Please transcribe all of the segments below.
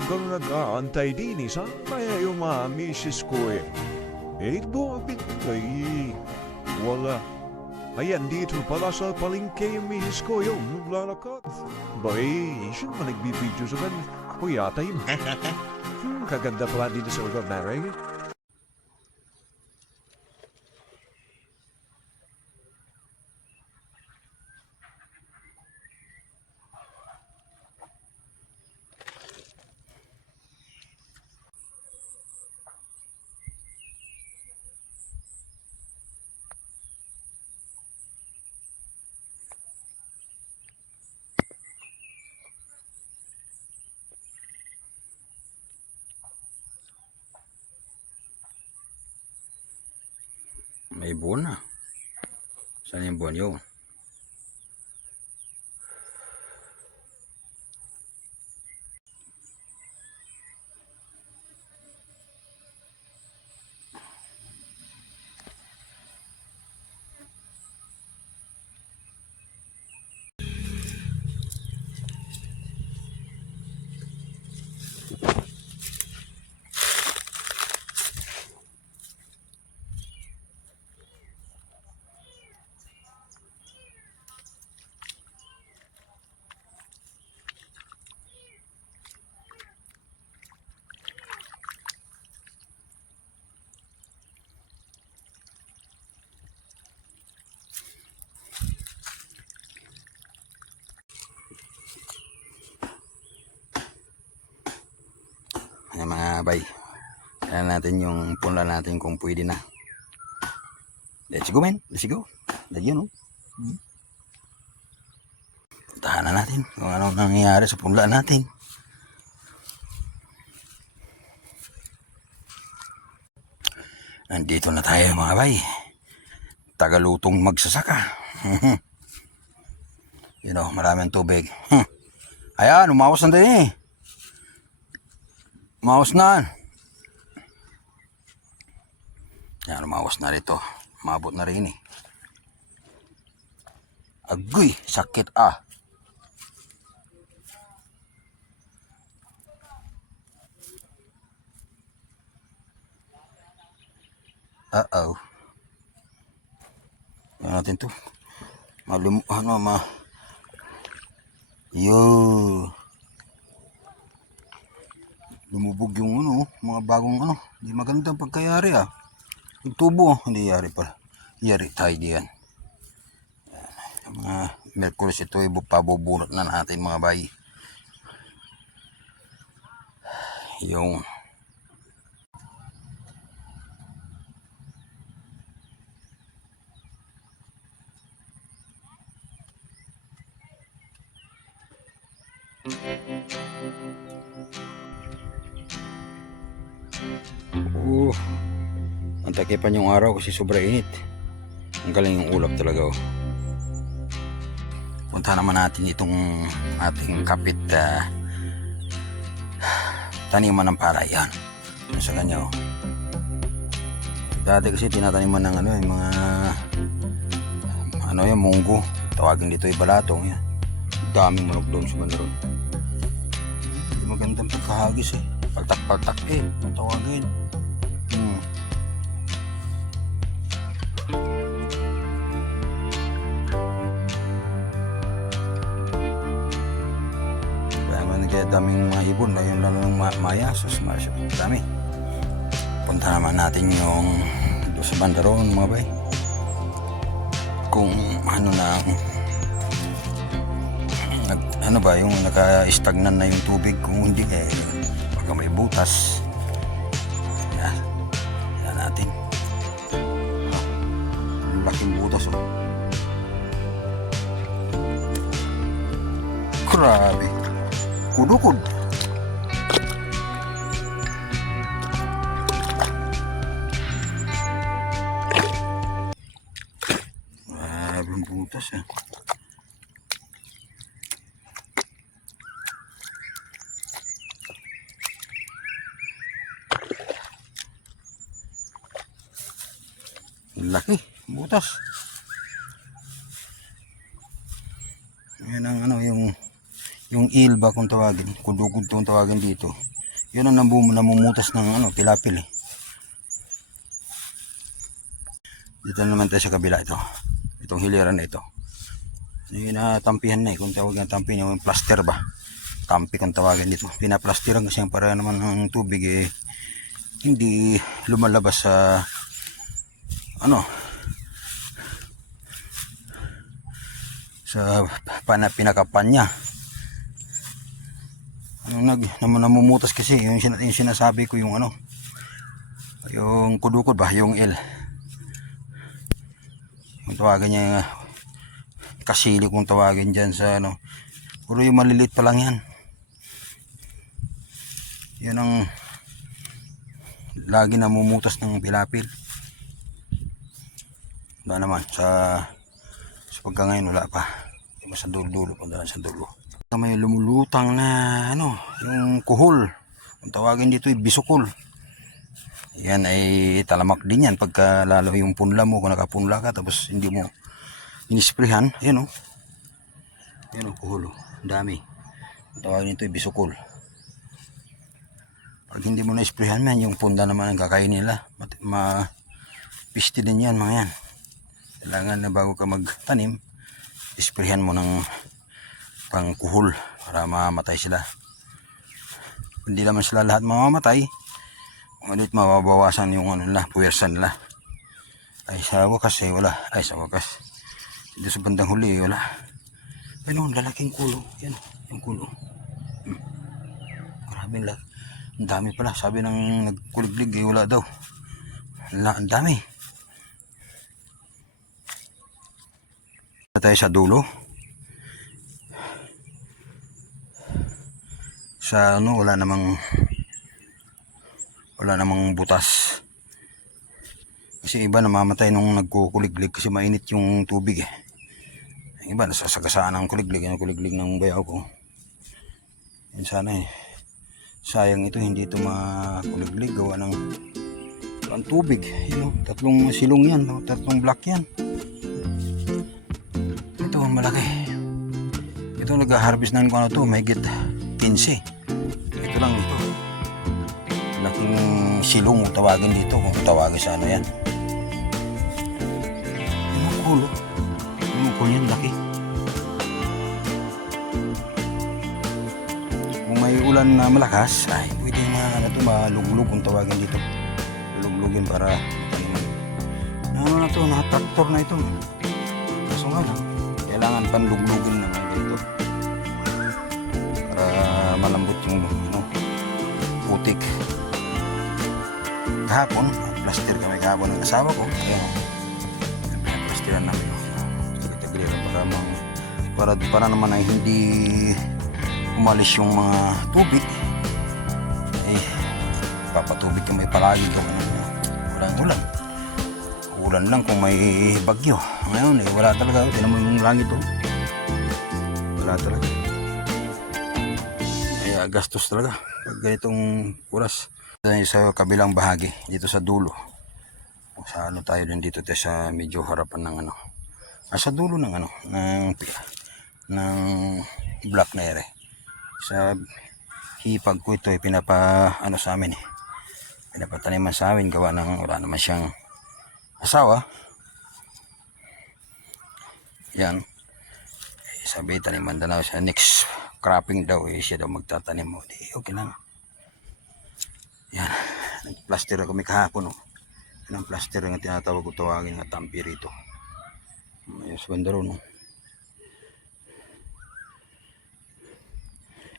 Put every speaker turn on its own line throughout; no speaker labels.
nag-aantay din. Saan kaya yung mga misis ko eh? Eh, bakit ay wala? Ayan, dito pala sa palengke yung misis ko yung naglalakad. Bay, siya naman nagbibideo sa kan. Ako yata yun. hmm, kaganda pala dito sa lugar na rin.
May buwan na. Saan yung buwan yun? Mga bay. Ayan natin yung punla natin kung pwede na. Let's go men. Let's go. Go no. Hmm. Puntahan na natin kung anong nangyayari sa punla natin. Nandito na tayo mga bay. Tagalutong magsasaka. you know, maraming tubig. Ayan, umawas na din eh. Umawas na. Yan, umawas na rito. Mabot na rin eh. Agoy, sakit ah. Uh-oh. Yan natin to. Malum, ano, ma... Yo. Lumubog yung ano, mga bagong ano. Hindi magandang pagkayari ah. Yung tubo, hindi yari pala. Yari tayo diyan. Yan. Yung mga Merkulis ito ay pabubulot na natin mga bayi. Yung Uh, ang takipan yung araw kasi sobra init. Ang galing yung ulap talaga oh. Punta naman natin itong ating kapit ah, taniman ng para yan. Sa kanya oh. Dati kasi tinataniman ng ano yung mga ano yung munggo. Tawagin dito yung balatong yan. Daming manok doon sa banda ron. Hindi magandang pagkahagis eh. Paltak-paltak eh. Ang tawagin. Daming mga ibon na yun lang ng ma- maya. Sus, masya. Dami. Punta naman natin yung doon sa banda roon mga bay. Kung ano na nag, ano ba yung naka-stagnan na yung tubig kung hindi eh pagka may butas yan yan natin laking butas oh grabe kudukod grabe ang butas eh Laki, butas. Yan ang ano yung yung eel ba kung tawagin, kudugod kung tawagin dito. Yun ang namu- namumutas ng ano, tilapil eh. Dito naman tayo sa kabila ito. Itong hiliran na ito. Yung natampihan na eh, kung tawag ng tampi yung plaster ba. Tampi kung tawagin dito. Pinaplastiran kasi ang para naman ng tubig eh, hindi lumalabas sa ano sa pinakapan niya. Nag nam, namumutas kasi yung, yung sinasabi ko yung ano yung kudukod ba yung L. Yung tawagin niya kasili kung tawagin dyan sa ano puro yung malilit pa lang yan. Yan ang lagi namumutas ng pilapil. Wala naman sa sa pagka ngayon wala pa. Diba, sa dulo-dulo pa daan sa dulo may lumulutang na ano yung kuhol. Ang tawagin dito ay bisukol. Yan ay talamak din yan pagka lalo yung punla mo kung nakapunla ka tapos hindi mo inisprehan. Yan o yan o kuhol o Ang dami. Ang tawagin dito ay bisukol. Pag hindi mo na-isprehan man yung punda naman ang kakain nila. Mat- ma piste din yan mga yan. Kailangan na bago ka magtanim isprehan mo ng pangkuhol para mamatay sila. Hindi naman sila lahat mamamatay. Ulit mababawasan yung ano nila puwersa nila. Ay sa wakas eh wala. Ay sa wakas. Dito sa bandang huli eh, wala. Ano ang lalaking kulo. Yan yung kulo. Hmm. laki ang dami pala. Sabi ng nagkuliglig eh wala daw. Wala ang dami. Tayo sa dulo sa ano wala namang wala namang butas. Kasi iba namamatay nung nagkukuliglig kasi mainit yung tubig eh. Yung iba nasasagasaan ang kuliglig yung kuliglig ng bayaw ko. Yun sana eh. Sayang ito hindi ito makuliglig gawa ng ang tubig. Yun, oh, tatlong silong yan tatlong block yan. Ito malaki. Ito nag-harvest na ko ano to may 15 silong kung tawagin dito kung tawagin sa ano yan? Yung kulo yung kulo yan laki. Kung may ulan na malakas ay pwede ma ano to maluglog kung tawagin dito. Luglugin para taniman ano na to na traktor na ito kaso nga lang kailangan panluglugin naman dito. Para malambot yung ano, putik kahapon plaster kami kahapon ng asawa ko. Kaya plasteran namin tagli-tagliran para mang para, para naman ay hindi umalis yung mga tubig. Eh papatubig kami palagi kung walang ulan. Ulan lang kung may bagyo. Ngayon eh wala talaga. Tinan mo yung langit oh. Wala talaga. Kaya gastos talaga. Pag ganitong oras Tayo sa kabilang bahagi dito sa dulo. Sa ano tayo din dito tayo sa medyo harapan ng ano. Ah, sa dulo ng ano ng ng black na ere. Sa hipag ko ito ay pinapa ano sa amin eh. Pinapataniman sa amin gawa ng wala naman siyang asawa. Yan. Eh, sabi taniman daw sa next cropping daw eh siya daw magtatanim. Mo okay lang nagplaster ako may kahapon oh. yan ang plaster nga tinatawag ko tawagin nga tampi rito. Ayos banda ron oh.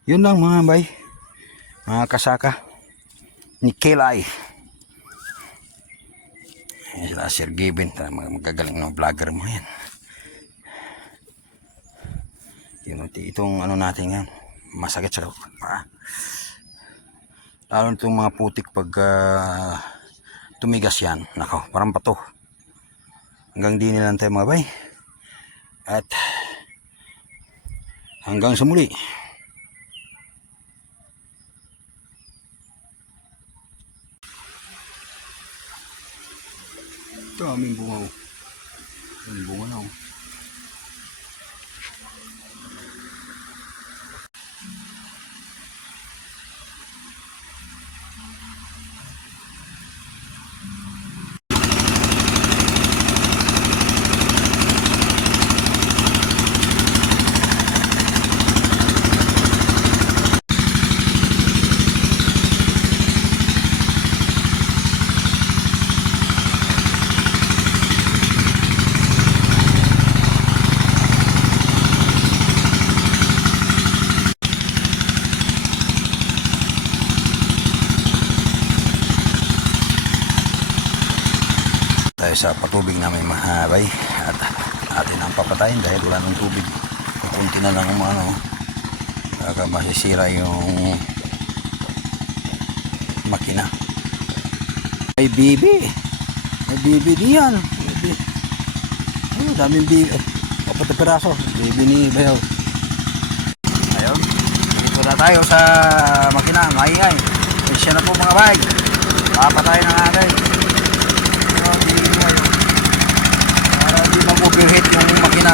yun lang mga bay. Mga kasaka ni Kelay. Yan sila Sir Given magagaling ng vlogger mo yan yun itong ano natin yan masakit sa paa lalo itong mga putik pag ah, tumigas yan nako parang pato hanggang di nilang tayo mga bay at hanggang sa muli ito aming bunga oh. aming bunga na oh. Sa patubig namin mga bay. At atin ang papatayin dahil wala nang tubig. Kunti na lang ang mga ano. Baka masisira yung makina. May bibi. May bibi diyan. Bibi. Ay, daming bibi. Apat na peraso. Bibi ni Bayaw. Ayun. Dito na tayo sa makina. Maingay. Siya na po mga bay. Papatayin na natin. Ayun, bibi mo ayun. Para hindi mag-overheat yung makina.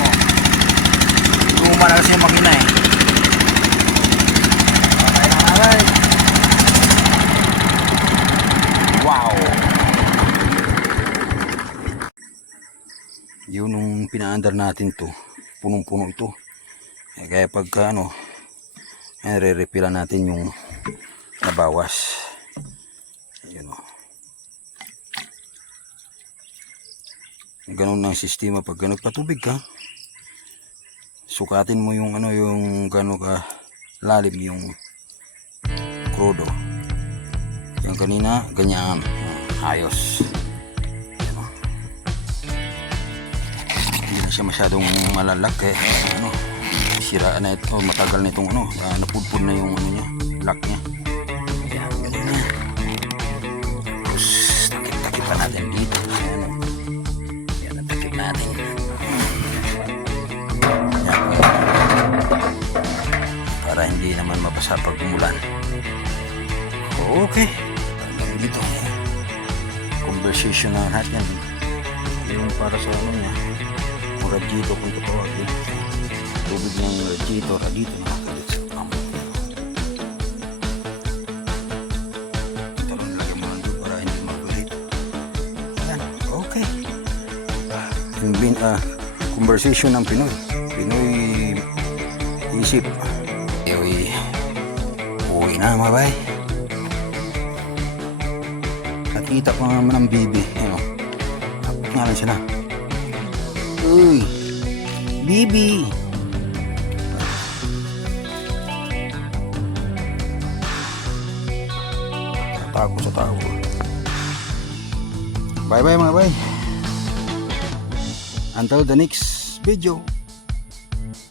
Oh. Luma na kasi yung makina eh. Papatayin na. Wow! Yun nung pinaandar natin to, punong-puno ito. Eh, kaya pagka ano, eh, re-refill natin yung nabawas. Yun o. Ganun ang sistema pag nagpatubig ka. Sukatin mo yung ano yung gano'n ka lalim yung krudo. Yung kanina, ganyan. Ayos. Yan o. Hindi na siya masyadong malalak eh. Ano, siraan na ito. Matagal na itong ano. ah, napudpud na yung ano niya. Lock Para hindi naman mabasa pag umulan. Okay. Hanggang dito. Conversation na lahat yan. Yung para sa ano niya. Radito kung tatawagin. Tubig ng radito. Radito nakakalit sa pump. Ito lang lagyan mo lang para hindi magulit. Yan. Okay. Yung bin, ah, conversation ng Pinoy. Pinoy isip. Uy, uwi na mga bay. Nakita ko naman ang bibi. Ano? Tapos nga lang siya na. Uy! Bibi! Tago sa tao. Bye bye mga bay. Until the next video.